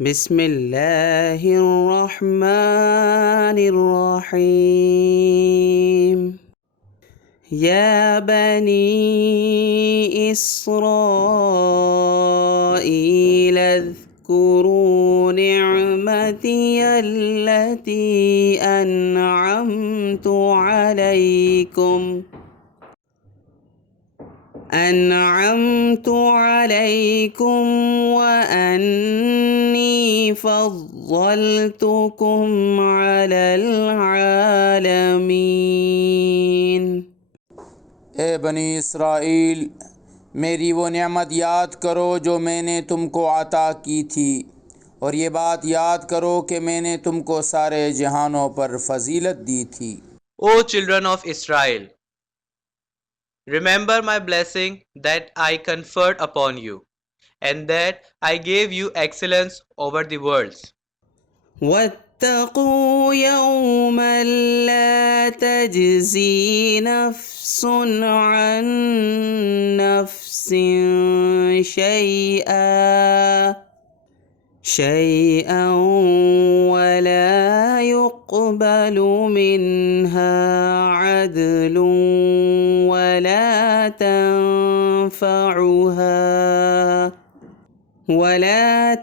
بسم الله الرحمن الرحيم يا بني إسرائيل اذكروا نعمتي التي أنعمت عليكم وأني فضلتكم على العالمين۔ اے بنی اسرائیل، میری وہ نعمت یاد کرو جو میں نے تم کو عطا کی تھی، اور یہ بات یاد کرو کہ میں نے تم کو سارے جہانوں پر فضیلت دی تھی۔ O children of Israel, remember my blessing that I conferred upon you, and that I gave you excellence over the worlds. واتقوا يوما لا تجزي نفس عن نفس شيئا ولا يقبل منها عدل ولا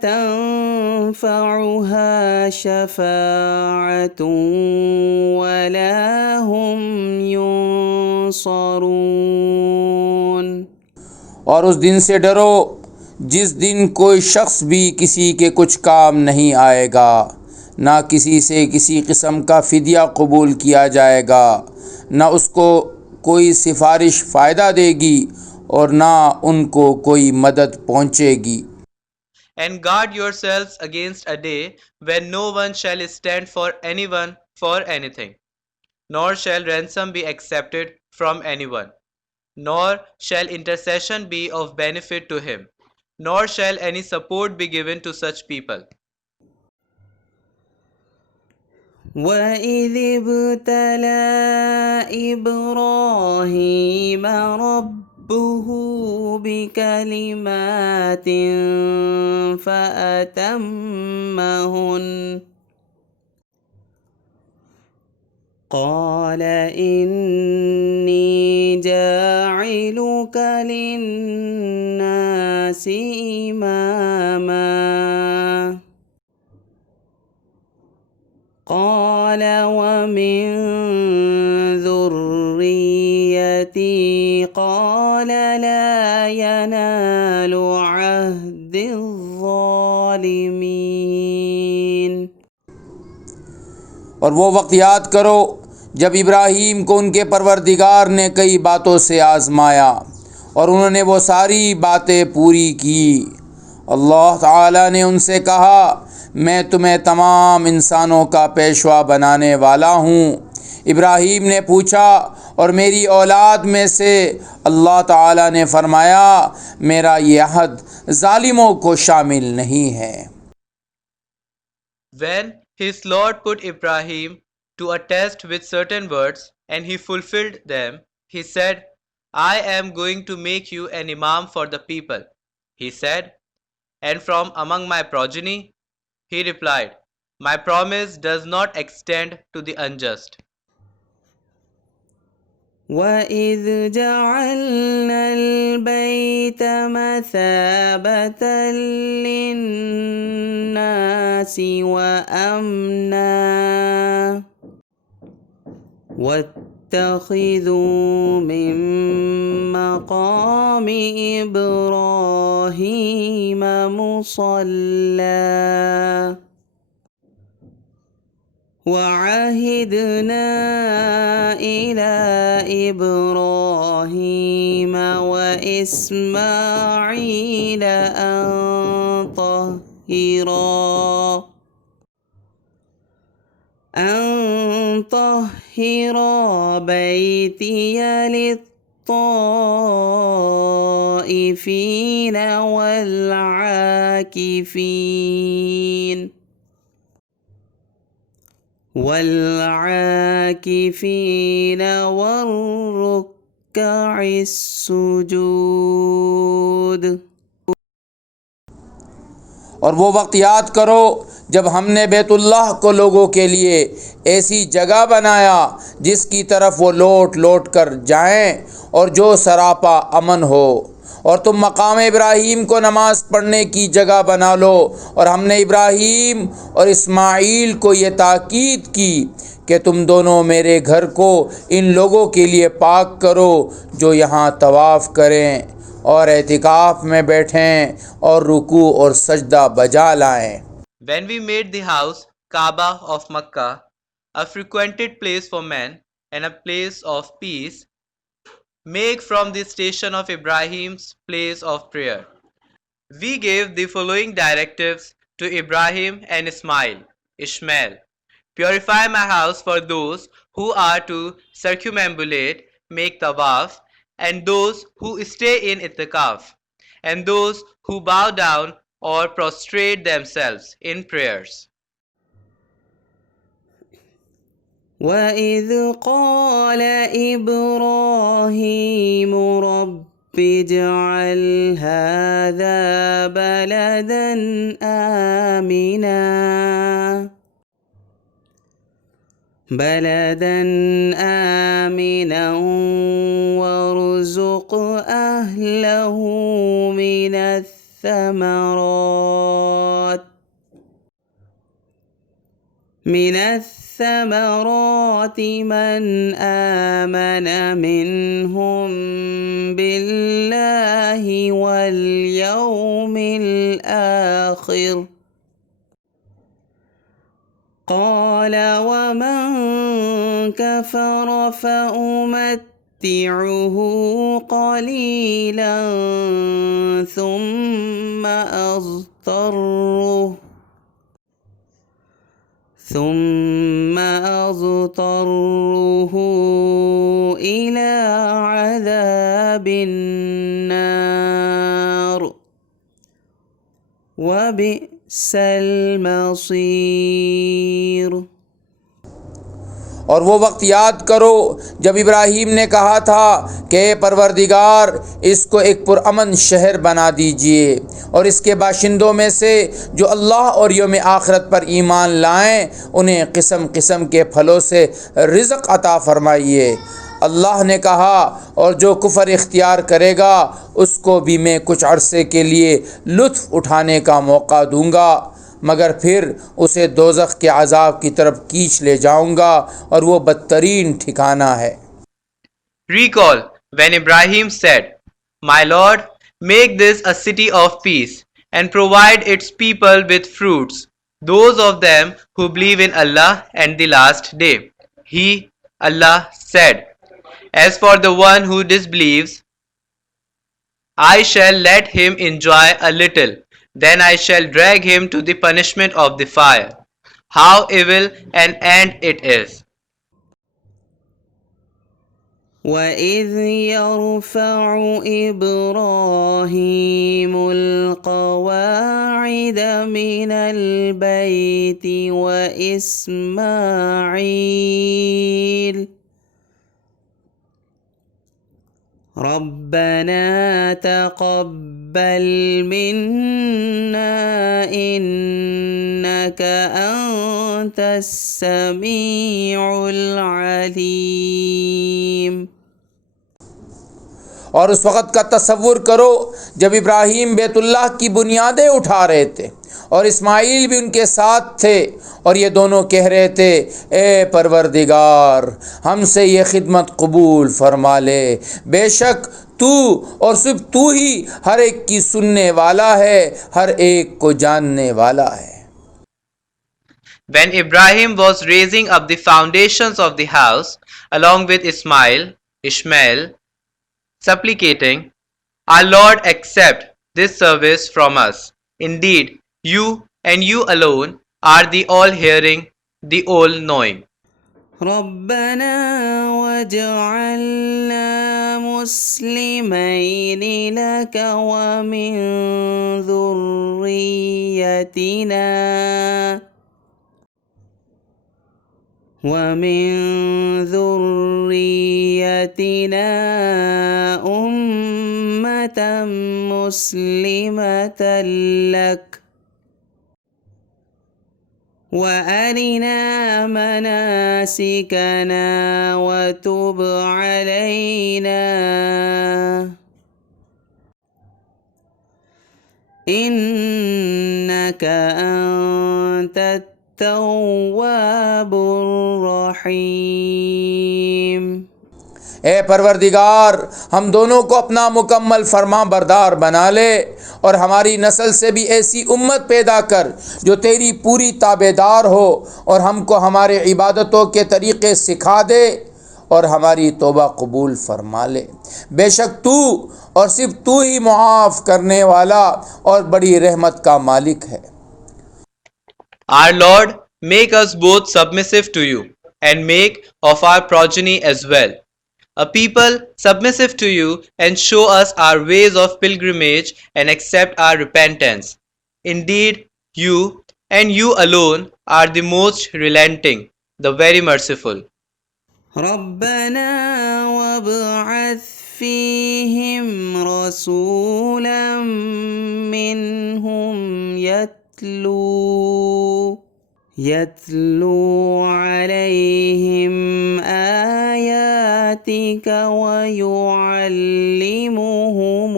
تنفعها شفاعة ولا هم ينصرون۔ اور اس دن سے ڈرو جس دن کوئی شخص بھی کسی کے کچھ کام نہیں آئے گا، نہ کسی سے کسی قسم کا فدیہ قبول کیا جائے گا، نہ اس کو کوئی سفارش فائدہ دے گی اور نہ ان کو کوئی مدد پہنچے گی۔ And guard yourselves against a day when no one shall stand for anyone for anything, nor shall ransom be accepted from anyone, nor shall intercession be of benefit to him, nor shall any support be given to such people. وَإِذِ ابْتَلَى إِبْرَاهِيمَ رَبُّهُ بِكَلِمَاتٍ فَأَتَمَّهُنَّ قَالَ إِنِّي جَاعِلُكَ لِلنَّاسِ إِمَامًا قال ومن ذريتي قال لا ينال عهد الظالمين۔ اور وہ وقت یاد کرو جب ابراہیم کو ان کے پروردگار نے کئی باتوں سے آزمایا اور انہوں نے وہ ساری باتیں پوری کی۔ اللہ تعالیٰ نے ان سے کہا، میں تمہیں تمام انسانوں کا پیشوا بنانے والا ہوں۔ ابراہیم نے پوچھا، اور میری اولاد میں سے؟ اللہ تعالیٰ نے فرمایا، میرا یہ عہد ظالموں کو شامل نہیں ہے۔ When his Lord put Ibrahim to a test with certain words, and he fulfilled them, he said, I am going to make you an imam for the people. He said, and from among my progeny? He replied, my promise does not extend to the unjust. وَإِذْ جَعَلْنَا الْبَيْتَ مَثَابَةً لِلنَّاسِ وَأَمْنًا وَاتَّخِذُوا مِن مَّقَامِ إِبْرَاهِيمَ مُصَلًّى وَعَهِدْنَا إِلَى إِبْرَاهِيمَ وَإِسْمَاعِيلَ أَن طَهِّرَا بَيْتِيَ لِلطَّائِفِينَ والعاكفين والركع السجود۔ اور وہ وقت یاد کرو جب ہم نے بیت اللہ کو لوگوں کے لیے ایسی جگہ بنایا جس کی طرف وہ لوٹ لوٹ کر جائیں اور جو سراپا امن ہو، اور تم مقام ابراہیم کو نماز پڑھنے کی جگہ بنا لو، اور ہم نے ابراہیم اور اسماعیل کو یہ تاکید کی کہ تم دونوں میرے گھر کو ان لوگوں کے لیے پاک کرو جو یہاں طواف کریں اور اعتکاف میں بیٹھیں اور رکوع اور سجدہ بجا لائیں۔ When we made the house Kaaba of Makkah a frequented place for men and a place of peace, make from the station of Ibrahim's place of prayer. We gave the following directives to Ibrahim and Ishmael. Purify my house for those who are to circumambulate, make tawaf, and those who stay in itikaf, and those who bow down or prostrate themselves in prayers. وَإِذْ قَالَ إِبْرَاهِيمُ رَبِّ اجْعَلْ هَذَا بَلَدًا آمِنًا وَارْزُقْ أَهْلَهُ من الثمرات من آمن منهم بالله واليوم الآخر قال ومن كفر فأمتعه قليلا ثم أضطره إلى عذاب النار وبئس المصير۔ اور وہ وقت یاد کرو جب ابراہیم نے کہا تھا کہ اے پروردگار اس کو ایک پرامن شہر بنا دیجئے اور اس کے باشندوں میں سے جو اللہ اور یوم آخرت پر ایمان لائیں انہیں قسم قسم کے پھلوں سے رزق عطا فرمائیے۔ اللہ نے کہا اور جو کفر اختیار کرے گا اس کو بھی میں کچھ عرصے کے لیے لطف اٹھانے کا موقع دوں گا، مگر پھر اسے دوزخ کے عذاب کی طرف کھینچ لے جاؤں گا اور وہ بدترین ٹھکانہ ہے۔ Recall when Ibrahim said, My Lord, make this a city of peace and provide its people with fruits, those of them who believe in Allah and the last day. He, Allah, said, As for the one who disbelieves, I shall let him enjoy a little, then I shall drag him to the punishment of the fire. How evil an end it is! وَإِذْ يَرْفَعُ إِبْرَاهِيمُ الْقَوَاعِدَ مِنَ الْبَيْتِ وَإِسْمَاعِيلُ رَبَّنَا تَقَبَّلْ مِنَّا إِنَّكَ أَنْتَ السَّمِيعُ الْعَلِيمُ۔ اور اس وقت کا تصور کرو جب ابراہیم بیت اللہ کی بنیادیں اٹھا رہے تھے اور اسماعیل بھی ان کے ساتھ تھے، اور یہ دونوں کہہ رہے تھے اے پروردگار ہم سے یہ خدمت قبول فرما لے، بے شک تو اور صرف تو ہی ہر ایک کی سننے والا ہے، ہر ایک کو جاننے والا ہے۔ When Ibrahim was raising up the foundations of the house along with Ishmael, supplicating, Our Lord, accept this service from us. Indeed, you and you alone are the all-hearing, the all-knowing. رَبَّنَا وَاجْعَلْنَا مُسْلِمَيْنِ لَكَ وَمِن ذُرِّيَّتِنَا أُمَّةً مُسْلِمَةً لَكَ وأرنا مناسكنا وتب علينا إنك أنت التواب الرحيم. اے پروردگار ہم دونوں کو اپنا مکمل فرما بردار بنا لے اور ہماری نسل سے بھی ایسی امت پیدا کر جو تیری پوری تابع دار ہو اور ہم کو ہمارے عبادتوں کے طریقے سکھا دے اور ہماری توبہ قبول فرما لے. بے شک تو اور صرف تو ہی معاف کرنے والا اور بڑی رحمت کا مالک ہے. Our Lord, make us both submissive to you, and make of our progeny as well a people submissive to you, and show us our ways of pilgrimage, and accept our repentance. Indeed, you, and you alone, are the most relenting, the very merciful. ربنا وابعث فيهم رسولا منهم يتلو عليهم آياتك ويعلمهم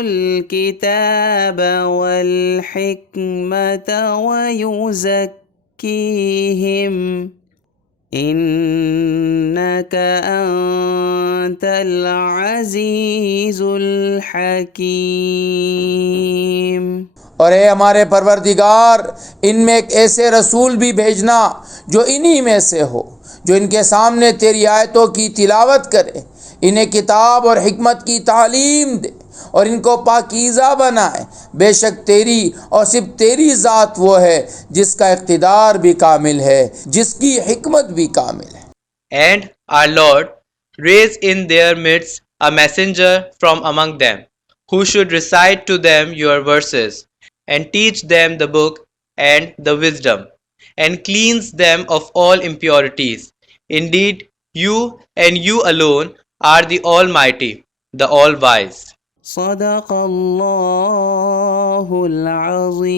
الكتاب والحكمة ويزكيهم إنك أنت العزيز الحكيم. اور اے ہمارے پروردگار ان میں ایک ایسے رسول بھی بھیجنا جو انہی میں سے ہو، جو ان کے سامنے تیری آیتوں کی تلاوت کرے، انہیں کتاب اور حکمت کی تعلیم دے اور ان کو پاکیزہ بنائے. بے شک تیری اور صرف تیری ذات وہ ہے جس کا اقتدار بھی کامل ہے، جس کی حکمت بھی کامل ہے. And our Lord, raise in their midst a messenger from among them, who should recite to them your verses, and teach them the book and the wisdom, and cleanse them of all impurities. Indeed, you and you alone are the Almighty, the All-Wise. صدق الله العظيم.